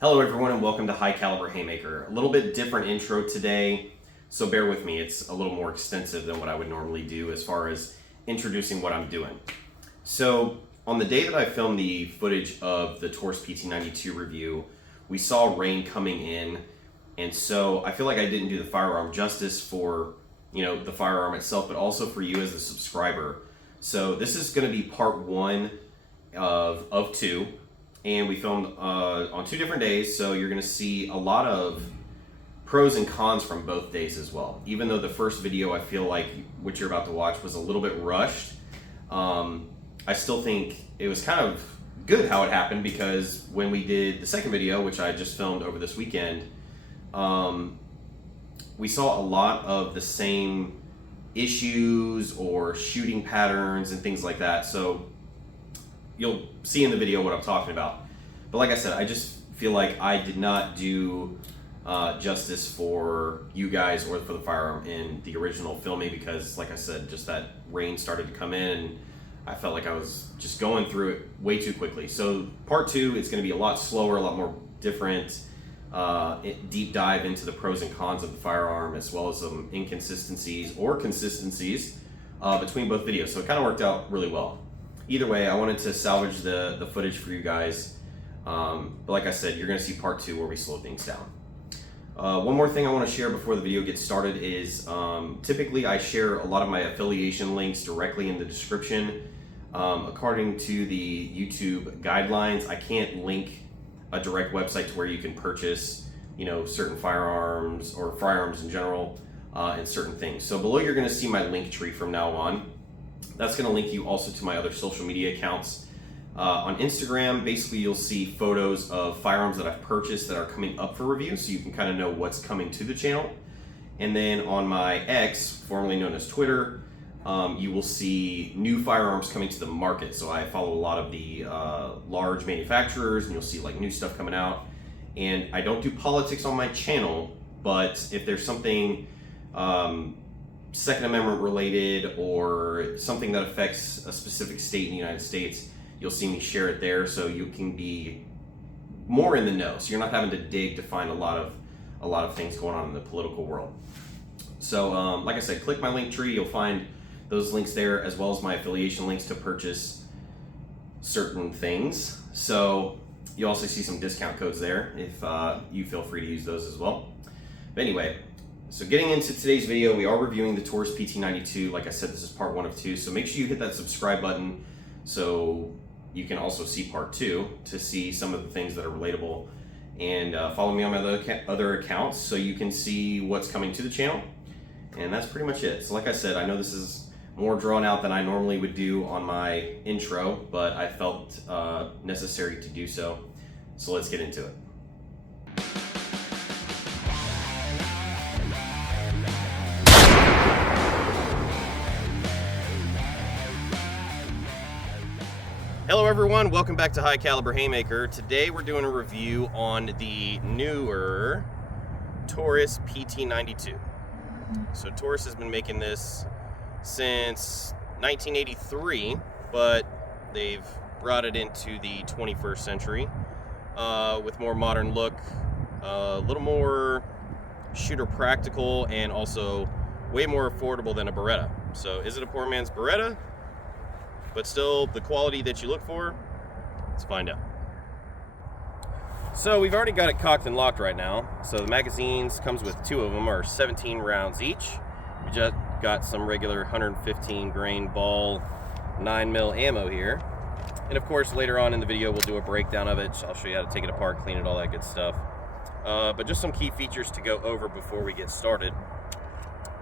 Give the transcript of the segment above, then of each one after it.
Hello everyone and welcome to High Caliber Haymaker. A little bit different intro today, so bear with me. It's a little more extensive than what I would normally do as far as introducing what I'm doing. So on the day that I filmed the footage of the Taurus PT92 review, we saw rain coming in, and so I feel like I didn't do the firearm justice for the firearm itself, but also for you as a subscriber. So this is going to be part one of two. And we filmed on 2 different days, so you're going to see a lot of pros and cons from both days as well. Even though the first video, I feel like, what you're about to watch, was a little bit rushed, I still think it was kind of good how it happened, because when we did the second video, which I just filmed over this weekend, we saw a lot of the same issues or shooting patterns and things like that. So you'll see in the video what I'm talking about. But like I said, I just feel like I did not do justice for you guys or for the firearm in the original filming, because like I said, just that rain started to come in and I felt like I was just going through it way too quickly. So part two, it's going to be a lot slower, a lot more different, deep dive into the pros and cons of the firearm, as well as some inconsistencies or consistencies between both videos. So it kind of worked out really well. Either way, I wanted to salvage the footage for you guys. But like I said, you're going to see part two where we slow things down. One more thing I want to share before the video gets started is typically I share a lot of my affiliation links directly in the description. According to the YouTube guidelines, I can't link a direct website to where you can purchase certain firearms or firearms in general and certain things. So below you're going to see my link tree from now on. That's going to link you also to my other social media accounts. On Instagram, basically you'll see photos of firearms that I've purchased that are coming up for review, so you can kind of know what's coming to the channel. And then on my X, formerly known as Twitter, you will see new firearms coming to the market. So I follow a lot of the large manufacturers, and you'll see like new stuff coming out. And I don't do politics on my channel, but if there's something Second Amendment related or something that affects a specific state in the United States, you'll see me share it there, so you can be more in the know. So you're not having to dig to find a lot of things going on in the political world. So like I said, click my link tree. You'll find those links there, as well as my affiliation links to purchase certain things. So you also see some discount codes there if you feel free to use those as well. But anyway, so getting into today's video, we are reviewing the Taurus PT92. Like I said, this is part one of two, so make sure you hit that subscribe button so you can also see part two to see some of the things that are relatable, and follow me on my other accounts so you can see what's coming to the channel. And that's pretty much it. So like I said, I know this is more drawn out than I normally would do on my intro, but I felt necessary to do so. So let's get into it. Hello everyone, welcome back to High Caliber Haymaker. Today we're doing a review on the newer Taurus PT92. So Taurus has been making this since 1983, but they've brought it into the 21st century with more modern look, a little more shooter practical, and also way more affordable than a Beretta. So is it a poor man's Beretta, but still the quality that you look for? Let's find out. So we've already got it cocked and locked right now. So the magazines comes with 2 of them, are 17 rounds each. We just got some regular 115 grain ball 9mm ammo here. And of course later on in the video we'll do a breakdown of it. I'll show you how to take it apart, clean it, all that good stuff. But just some key features to go over before we get started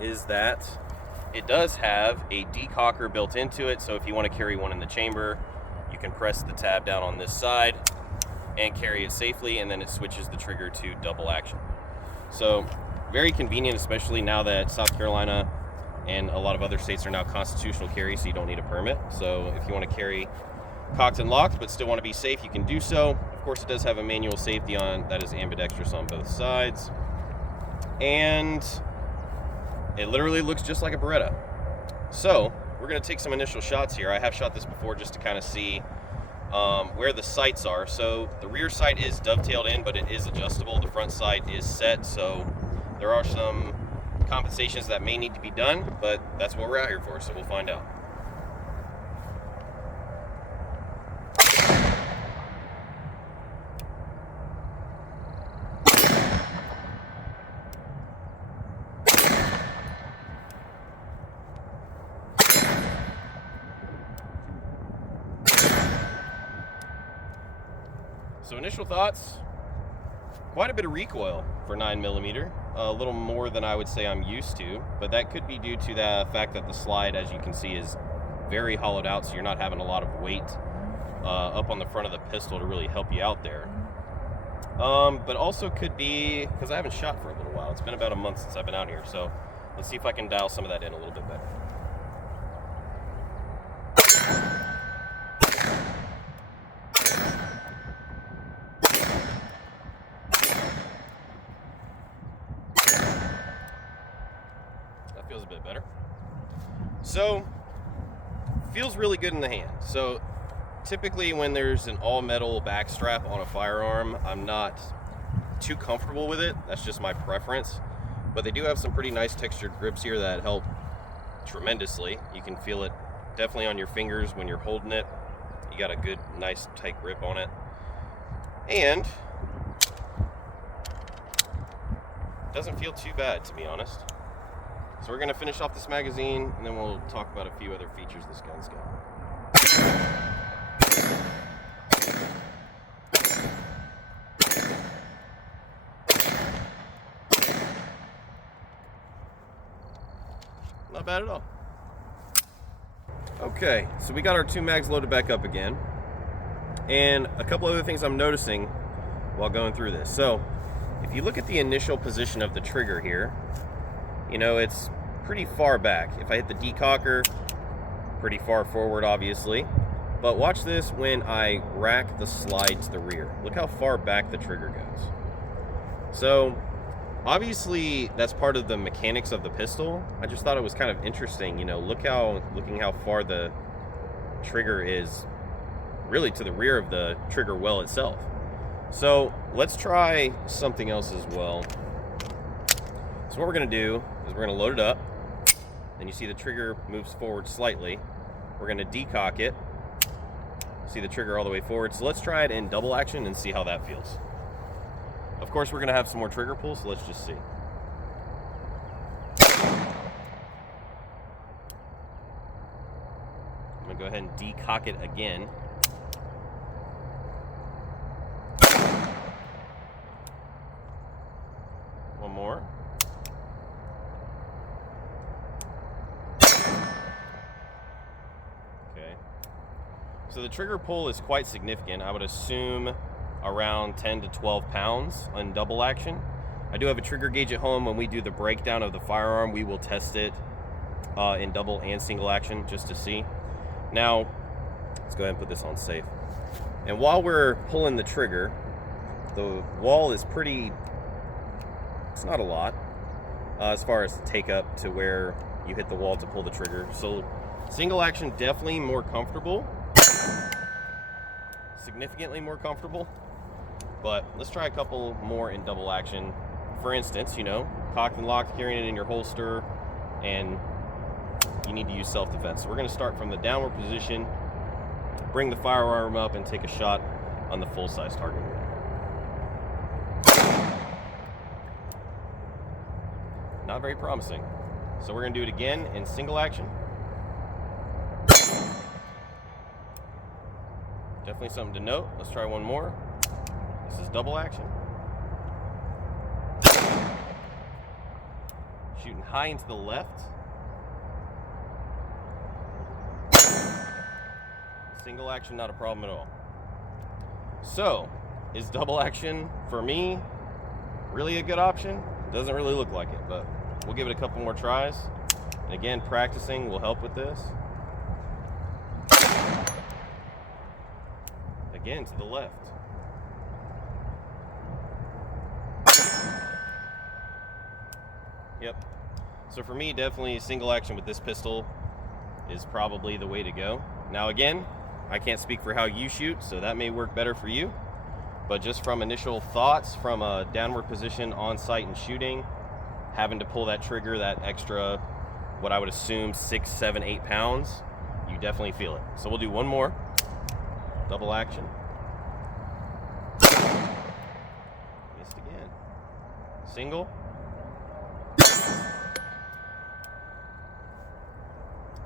is that it does have a decocker built into it, so if you want to carry one in the chamber, you can press the tab down on this side and carry it safely, and then it switches the trigger to double action. So very convenient, especially now that South Carolina and a lot of other states are now constitutional carry, so you don't need a permit. So if you want to carry cocked and locked but still want to be safe, you can do so. Of course, it does have a manual safety on that is ambidextrous on both sides, and it literally looks just like a Beretta. So we're going to take some initial shots here. I have shot this before just to kind of see where the sights are. So the rear sight is dovetailed in, but it is adjustable. The front sight is set, so there are some compensations that may need to be done, but that's what we're out here for, so we'll find out. So initial thoughts, quite a bit of recoil for 9mm, a little more than I would say I'm used to, but that could be due to the fact that the slide, as you can see, is very hollowed out, so you're not having a lot of weight up on the front of the pistol to really help you out there. But also could be because I haven't shot for a little while. It's been about a month since I've been out here, so let's see if I can dial some of that in a little bit better. Feels a bit better. So feels really good in the hand. So typically when there's an all metal back strap on a firearm, I'm not too comfortable with it. That's just my preference, but they do have some pretty nice textured grips here that help tremendously. You can feel it definitely on your fingers when you're holding it. You got a good nice tight grip on it, and it doesn't feel too bad, to be honest. So we're going to finish off this magazine, and then we'll talk about a few other features this gun's got. Not bad at all. Okay, so we got our 2 mags loaded back up again. And a couple other things I'm noticing while going through this. So if you look at the initial position of the trigger here, you know, it's pretty far back. If I hit the decocker, pretty far forward, obviously. But watch this when I rack the slide to the rear. Look how far back the trigger goes. So obviously that's part of the mechanics of the pistol. I just thought it was kind of interesting, you know, looking how far the trigger is really to the rear of the trigger well itself. So let's try something else as well. So what we're going to do is we're going to load it up, and you see the trigger moves forward slightly. We're going to decock it. See the trigger all the way forward. So let's try it in double action and see how that feels. Of course, we're going to have some more trigger pull, so let's just see. I'm going to go ahead and decock it again. One more. So the trigger pull is quite significant. I would assume around 10 to 12 pounds on double action. I do have a trigger gauge at home. When we do the breakdown of the firearm, we will test it in double and single action just to see. Now, let's go ahead and put this on safe. And while we're pulling the trigger, the wall is pretty, it's not a lot as far as take up to where you hit the wall to pull the trigger. So single action, definitely more comfortable. Significantly more comfortable, but let's try a couple more in double action. For instance, you know, cocked and locked, carrying it in your holster, and you need to use self-defense. So we're going to start from the downward position, bring the firearm up, and take a shot on the full-size target. Not very promising. So we're going to do it again in single action. Definitely something to note. Let's try one more. This is double action. Shooting high into the left. Single action, not a problem at all. So, is double action, for me, really a good option? Doesn't really look like it, but we'll give it a couple more tries. And again, practicing will help with this. Again, to the left. Yep. So for me, definitely single action with this pistol is probably the way to go. Now again, I can't speak for how you shoot, so that may work better for you. But just from initial thoughts, from a downward position on site and shooting, having to pull that trigger, that extra, what I would assume 6, 7, 8 pounds, you definitely feel it. So we'll do one more. Double action. Missed again. Single.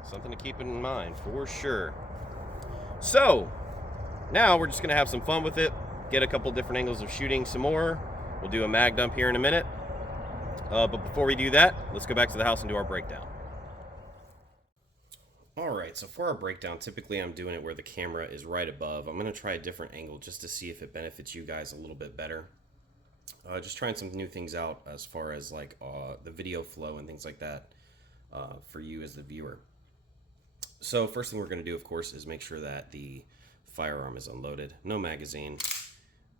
Something to keep in mind for sure. So now we're just gonna have some fun with it, get a couple different angles of shooting some more. We'll do a mag dump here in a minute. But before we do that, let's go back to the house and do our breakdown. Alright, so for our breakdown, typically I'm doing it where the camera is right above. I'm going to try a different angle just to see if it benefits you guys a little bit better. Just trying some new things out as far as like the video flow and things like that for you as the viewer. So first thing we're going to do, of course, is make sure that the firearm is unloaded. No magazine.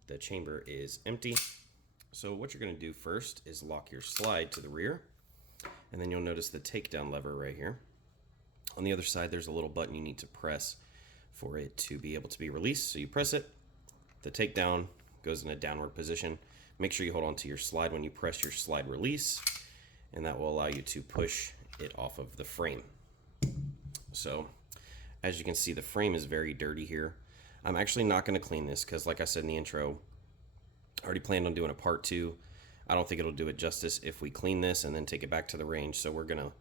The chamber is empty. So what you're going to do first is lock your slide to the rear. And then you'll notice the takedown lever right here. On the other side, there's a little button you need to press for it to be able to be released. So you press it, the takedown goes in a downward position. Make sure you hold on to your slide when you press your slide release, and that will allow you to push it off of the frame. So as you can see, the frame is very dirty here. I'm actually not going to clean this because, like I said in the intro, I already planned on doing a part 2. I don't think it'll do it justice if we clean this and then take it back to the range, so we're going to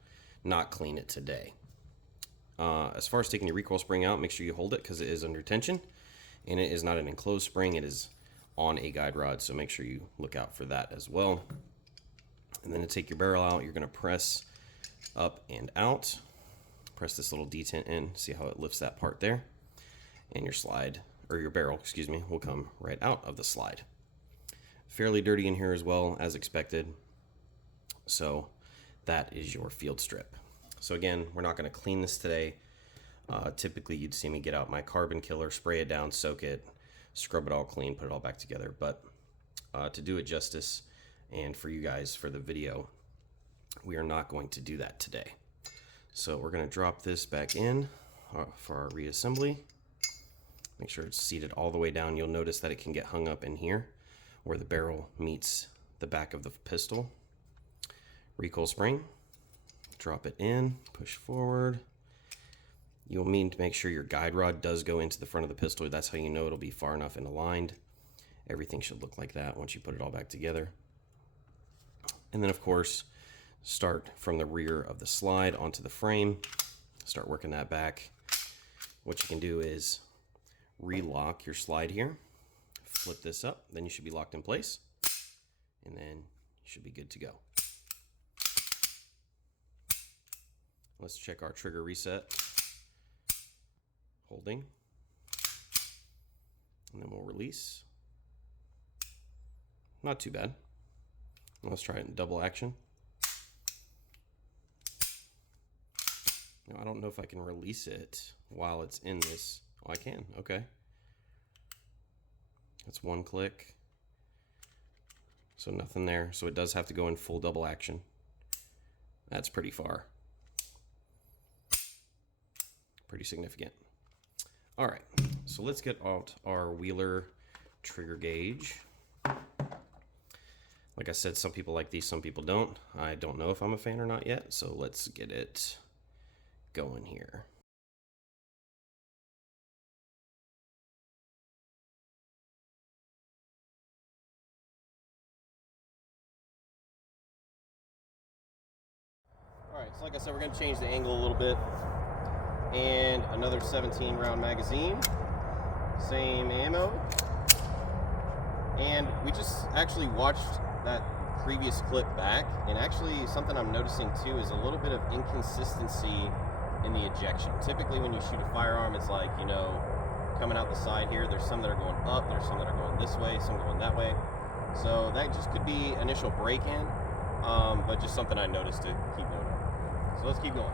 not clean it today. As far as taking your recoil spring out, make sure you hold it because it is under tension, and it is not an enclosed spring, it is on a guide rod, so make sure you look out for that as well. And then to take your barrel out, you're going to press up and out. Press this little detent in, see how it lifts that part there, and your slide, or your barrel, excuse me, will come right out of the slide. Fairly dirty in here as well, as expected. So that is your field strip. So again, we're not going to clean this today. Typically you'd see me get out my carbon killer, spray it down, soak it, scrub it all clean, put it all back together. But to do it justice and for you guys for the video, we are not going to do that today. So we're going to drop this back in for our reassembly. Make sure it's seated all the way down. You'll notice that it can get hung up in here where the barrel meets the back of the pistol. Recoil spring. Drop it in, push forward. You'll need to make sure your guide rod does go into the front of the pistol. That's how you know it'll be far enough and aligned. Everything should look like that once you put it all back together. And then of course, start from the rear of the slide onto the frame. Start working that back. What you can do is relock your slide here. Flip this up, then you should be locked in place. And then you should be good to go. Let's check our trigger reset. Holding. And then we'll release. Not too bad. Let's try it in double action. Now, I don't know if I can release it while it's in this. Oh, I can. Okay. That's one click. So nothing there. So it does have to go in full double action. That's pretty far. Pretty significant. All right, so let's get out our Wheeler trigger gauge. Like I said, some people like these, some people don't. I don't know if I'm a fan or not yet, so let's get it going here. All right, so like I said, we're going to change the angle a little bit. And another 17 round magazine, same ammo. And we just actually watched that previous clip back, and actually something I'm noticing too is a little bit of inconsistency in the ejection. Typically when you shoot a firearm, it's like, you know, coming out the side here, there's some that are going up, there's some that are going this way, some going that way. So that just could be initial break-in, but just something I noticed to keep noting. So let's keep going.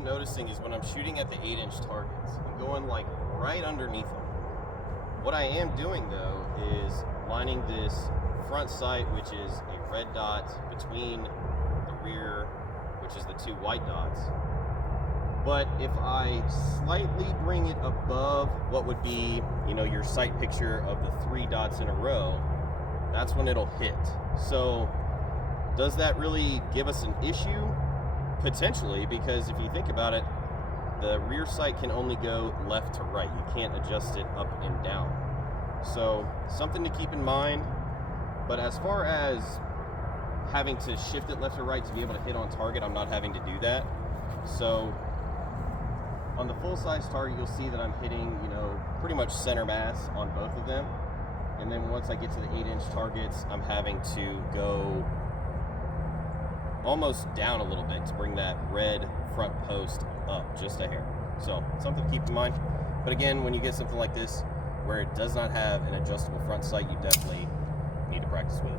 I'm noticing is when I'm shooting at the 8-inch targets, I'm going like right underneath them. What I am doing though is lining this front sight, which is a red dot, between the rear, which is the 2 white dots. But if I slightly bring it above what would be, you know, your sight picture of the 3 dots in a row, that's when it'll hit. So does that really give us an issue? Potentially, because if you think about it, the rear sight can only go left to right. You can't adjust it up and down. So something to keep in mind. But as far as having to shift it left or right to be able to hit on target, I'm not having to do that. So on the full size target, you'll see that I'm hitting, you know, pretty much center mass on both of them. And then once I get to the 8-inch targets, I'm having to go almost down a little bit to bring that red front post up just a hair. So something to keep in mind. But again, when you get something like this where it does not have an adjustable front sight, you definitely need to practice with it.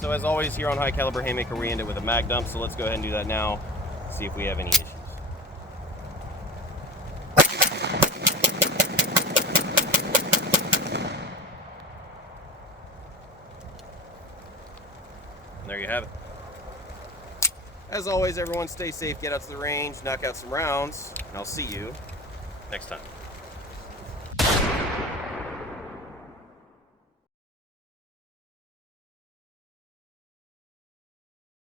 So as always here on High Caliber Haymaker, we end it with a mag dump. So let's go ahead and do that now, see if we have any issues. And there you have it. As always, everyone, stay safe, get out to the range, knock out some rounds, and I'll see you next time.